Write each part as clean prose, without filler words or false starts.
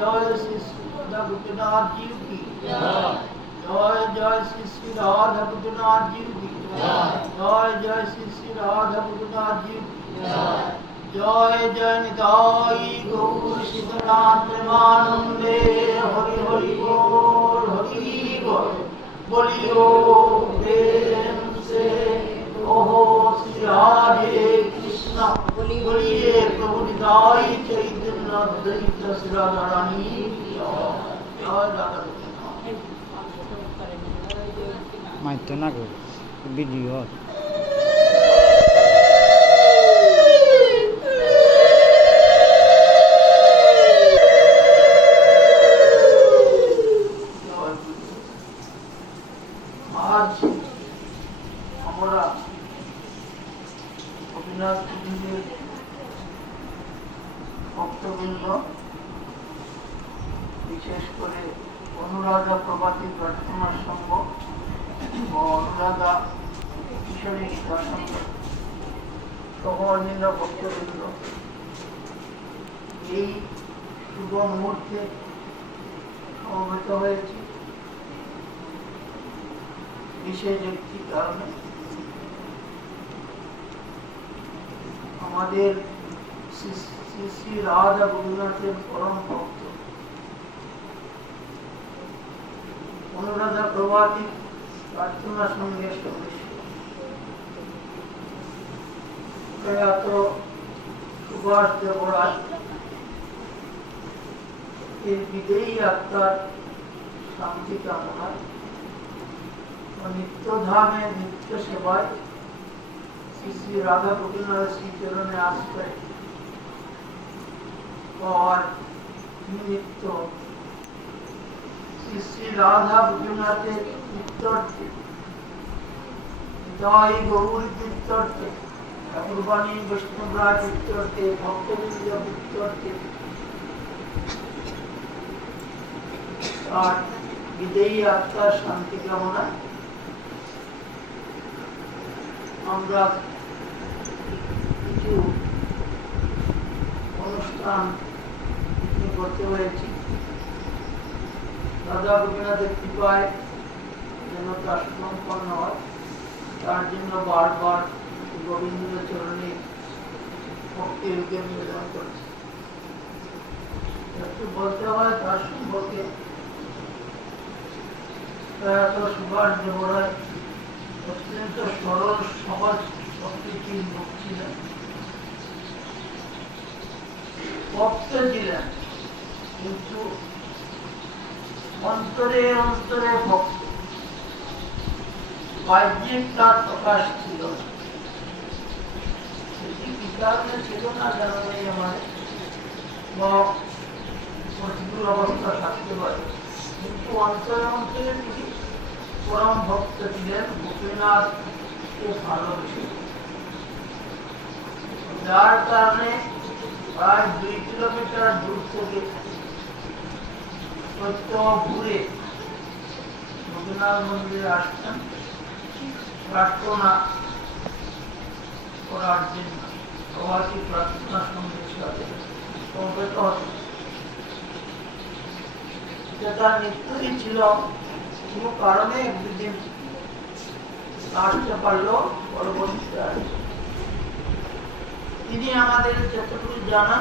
जय श्री श्री राधा गोपीनाथ जी की जय जय श्री श्री राधा गोपीनाथ जी की जय जय श्री श्री राधा गोपीनाथ जी की जय जय निताई गौर सीतानाथ प्रेमानंदे हरि हरि बोल बोलियो प्रेम से ओहो श्री राधे कृष्ण बोलिए प्रभु निताई चैतन्य अद्वैत श्री राधा रानी की जय राधा माइतो ना को वीडियो आज हमारा गोपीनाथ जी भक्तबृंद विशेष करे अनुराधा प्रभाती प्रार्थना संघ अनुराधा किशोरी गीता संघ सह अन्य भक्तबृंद এই শুভ মুহূর্তে সমবেত হয়েছে বিশেষ একটি কারণে আমাদের শ্রী শ্রী রাধা গোপীনাথের পরম ভক্ত অনুরাধা প্রভাতী প্রার্থনা সঙ্গের সদস্য প্রয়াত সুভাষ দেবরাজ এর বিদেয়ী আত্মার শান্তি কামনায় नित्य धामे नित्य सेवाय श्री श्री राधा गोपीनाथ श्री चरण आश्रय और नित्य श्री श्री राधा गोपीनाथ तीर्थार्थे जय गौर तीर्थार्थे ठाकुरबाणी वैष्णवराज तीर्थार्थे भक्तवृंद तीर्थार्थे और विदेयी आत्मार शांति कामना আমরা কিছু অনুষ্ঠান করতে হয়েছি রাধা গোপীনাথের কৃপায় যেন তা সম্পন্ন হয় তার জন্য বারবার গোবিন্দ চরণে ভক্তির নিবেদন করছি একটু বলতে হয় তার সম্পর্কে প্রয়াত সুভাষ দেবরায় অত্যন্ত সরল সহজ প্রকৃতির লোক ছিলেন ভক্ত ছিলেন কিন্তু অন্তরে অন্তরে ভক্ত বাহ্যিক তার প্রকাশ ছিল সেটি কি কারণে ছিল না জানা নেই আমার বা প্রতিকূল অবস্থা থাকতে পারে কিন্তু অন্তরে অন্তরে তিনি परम भक्त ছিলেন গোপীনাথকে ভালোবেসে যার কারণে প্রায় 2 কিলোমিটার দূর থেকে প্রত্যহ ঘুরে গোপীনাথ মন্দিরে আসতেন প্রার্থনা করার জন্য প্রভাতী প্রার্থনা সঙ্গের সাথে সমবেত হতেন তার নিত্যই ছিল কোনো কারণে একদিন আসতে পারলো পরবর্তীতে তিনি আমাদের যতটুকু জানা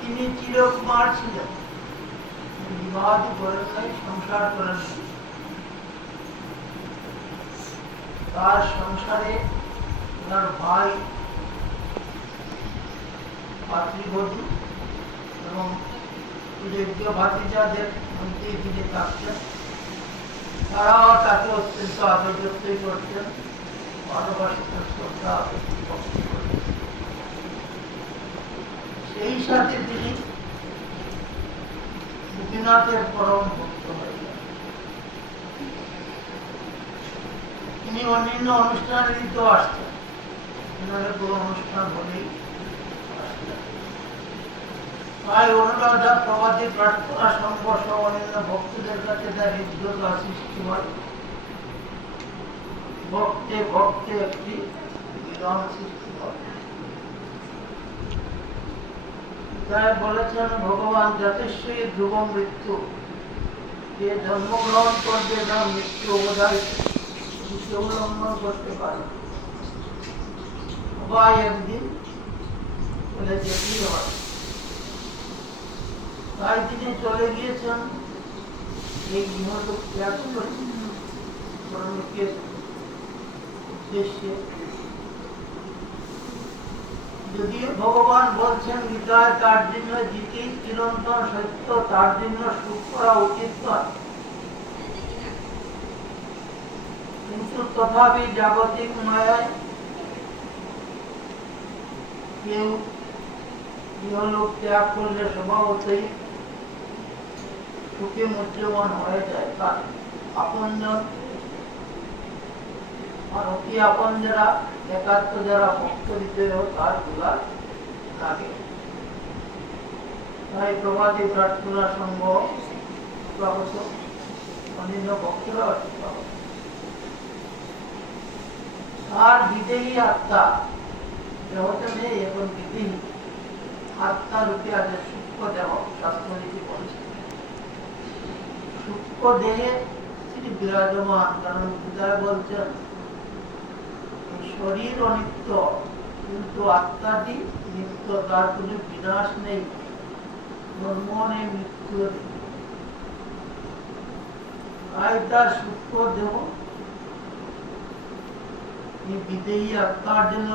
তিনি চিরকুমার ছিলেন বিবাহাদি করেন নাই সংসার করেন তার সংসারে তার ভাই ভাতৃবধূ এবং যোগ্য ভাতিজাদের মধ্যে তিনি থাকতেন তারাও তাকে অত্যন্ত আদর-যত্ন করতেন ভালোবাসতেন শ্রদ্ধা ভক্তি করতেন সেই সাথে তিনি গোপীনাথের পরম ভক্ত হয়ে গেলেন তিনি অন্যান্য অনুষ্ঠানে তো আসতেন কোনো অনুষ্ঠান হলেই তাই অনুরাধা প্রভাতী প্রার্থনা সংঘ সহ অন্যান্য ভক্তদের কাছে তার হৃদ্যতা সৃষ্টি হয় ভক্তে ভক্তে একটি মিলন সৃষ্টি হয় গীতায় বলেছেন ভগবান যথেষ্টই ধ্রুব মৃত্যু, যে জন্মগ্রহণ করবে তার মৃত্যু অবধারিত, কেউ লঙ্ঘন করতে পারে। সবাই একদিন চলে যেতেই হয়। তাই তিনি চলে গিয়েছেন এই গৃহলোক ত্যাগ করে পরলোকের উদ্দেশ্যে। যদিও ভগবান বলছেন গীতায় তার জন্য যেটি চিরন্তন সত্য, তার জন্য সুখ করা উচিত নয়, কিন্তু তথাপি জাগতিক মায়ায় কেউ ইহলোক ত্যাগ করলে স্বভাবতই সুখে মুহ্যমান হয়ে যায় তার আপনজন। আর অতি আপন যারা, একাত্ম যারা ভক্ত হৃদয়েও তার গুলা লাগে। তাই প্রভাতী প্রার্থনা সঙ্গ স্বাগত, অন্যান্য ভক্তরা স্বাগত। আর বিদেহী আত্মা দেহতে নেই, এখন বিদেহী আত্মা রূপে আছে সূক্ষ্ম দেহ। শাস্ত্রনীতি বলেছে সূক্ষ্ম দেহে তিনি বিরাজমান, কারণ গীতায় বলছেন শরীর অনিত্য কিন্তু আত্মাটি নিত্য, তার কোনো বিনাশ নেই, জন্ম নেই, মৃত্যু নেই। তাই তার সূক্ষ্ম দেহ এই বিদেহী আত্মার জন্য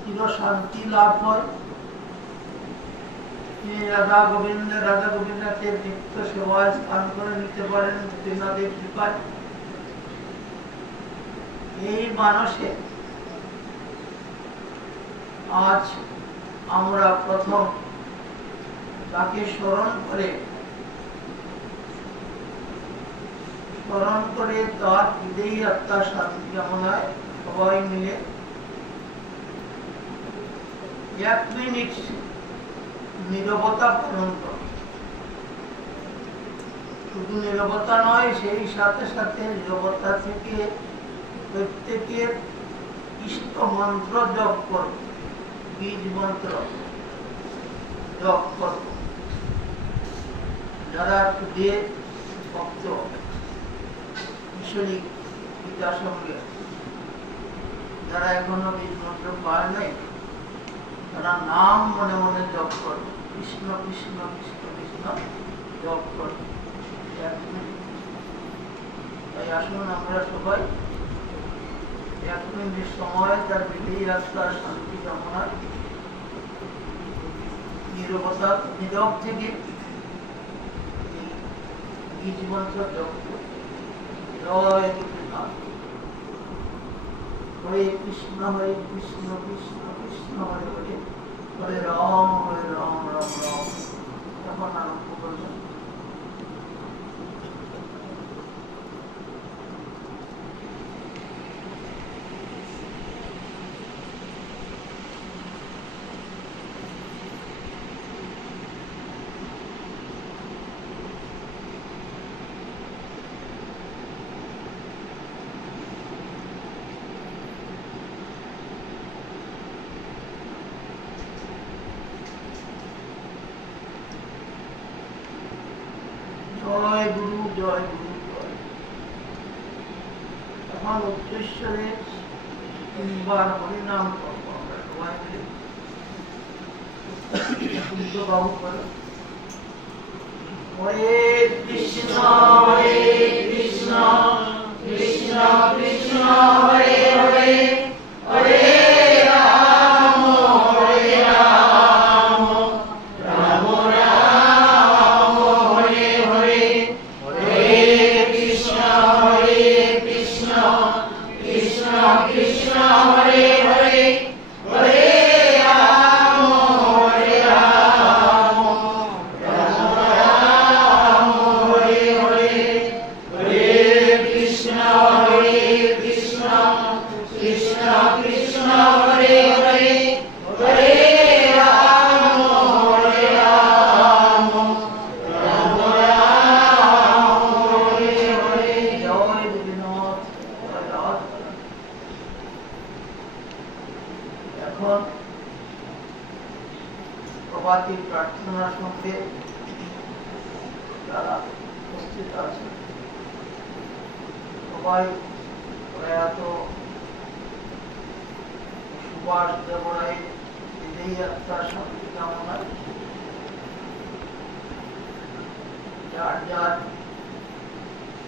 চির শান্তি লাভ হয়। তিনি রাধা গোবিন্দের নিত্য সেবায় স্থান করে নিতে পারেন গোপীনাথের কৃপায়। এই মানসে আজ আমরা প্রথম তাকে স্মরণ করে তার বিদেহী আত্মার শান্তি কামনায় সবাই মিলে 1 মিনিট নীরবতা পালন করো। শুধু নীরবতা নয়, সেই সাথে সাথে নীরবতা থেকে প্রত্যেকের ইষ্ট মন্ত্র জপ করো, বীজ মন্ত্র জপ করো। যারা খুদে ভক্ত ঈশ্বরী গীতার সঙ্গে, যারা এখনো বীজ মন্ত্র পায় নাই, তারা নাম মনে মনে জপ করো, কৃষ্ণ কৃষ্ণ কৃষ্ণ কৃষ্ণ জপ করো। তাই আসুন আমরা সবাই 1 মিনিট সময় তার বিদেহী আত্মার শান্তি কামনায় নীরবতা নীরব থেকে বীজ মন্ত্র জপ করি। জয় গোপীনাথ। হরে কৃষ্ণ কৃষ্ণ কৃষ্ণ হরে হরে, হরে রাম রাম রাম। এখন আরম্ভ করবেন। জয় গুরু জয় গুরু জয়। এখন উচ্চেশ্বরে 3 বার হরিনাম করবো আমরা সবাই মিলে। বাবু করে হরে কৃষ্ণ কৃষ্ণ কৃষ্ণ হরে হরে, হরে রাম রাম রাম হরে হরে, হরে কৃষ্ণ কৃষ্ণ কৃষ্ণ হরে হরে, হরে রাম রাম রাম হরে হরে, হরে কৃষ্ণ কৃষ্ণ প্রার্থনার সঙ্গে যারা উপস্থিত আছে সবাই প্রয়াত সুভাষ দেবরায় বিদেয়ী আত্মার শান্তি কামনায় যার যার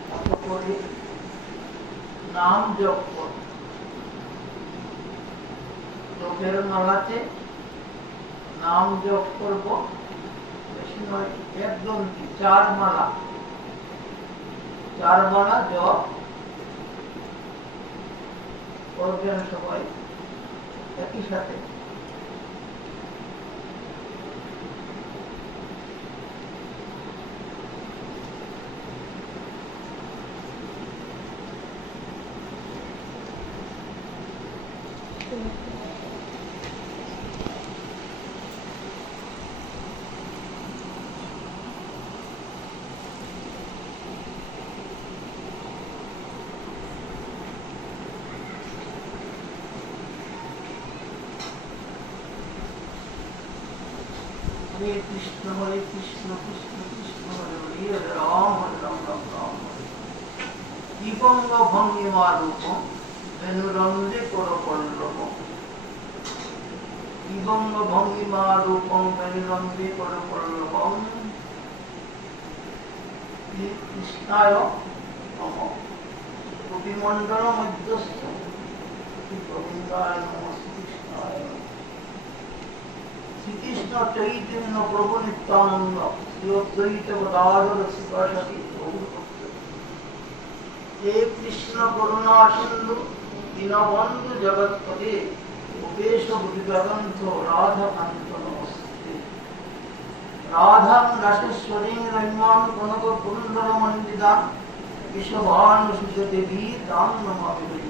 মতো করে নাম জপ কর। জপের মালাতে নাম জপ করব, বেশি নয়, একদম 4 মালা, 4 মালা জপ করবেন সবাই একই সাথে। हरे कृष्ण कृष्ण कृष्ण हरे हरे, हरे राम राम राम हरे। दीपंग भंगिमा रूपम वेणुरंगे करपल्लवम, दीपंग भंगिमा रूपम वेणुरंगे करपल्लवम। कृष्णाय नमः। गोपीमंडल मध्यस्थ गोविंदाय नमः। कृष्णाय श्रीकृष्ण चैतन्य प्रभु नित्यानंद श्री अद्वैत गदाधर शिवासादि गौर भक्त। हे कृष्ण करुणा सिंधु दीनबंधु जगत्पते गोपेश बुद्धिगंधो राधा कांत नमस्ते। राधां रासेश्वरीं रम्यां कनक कुंडल मंडितां विश्वभानु सुजदेवी तां नमामि।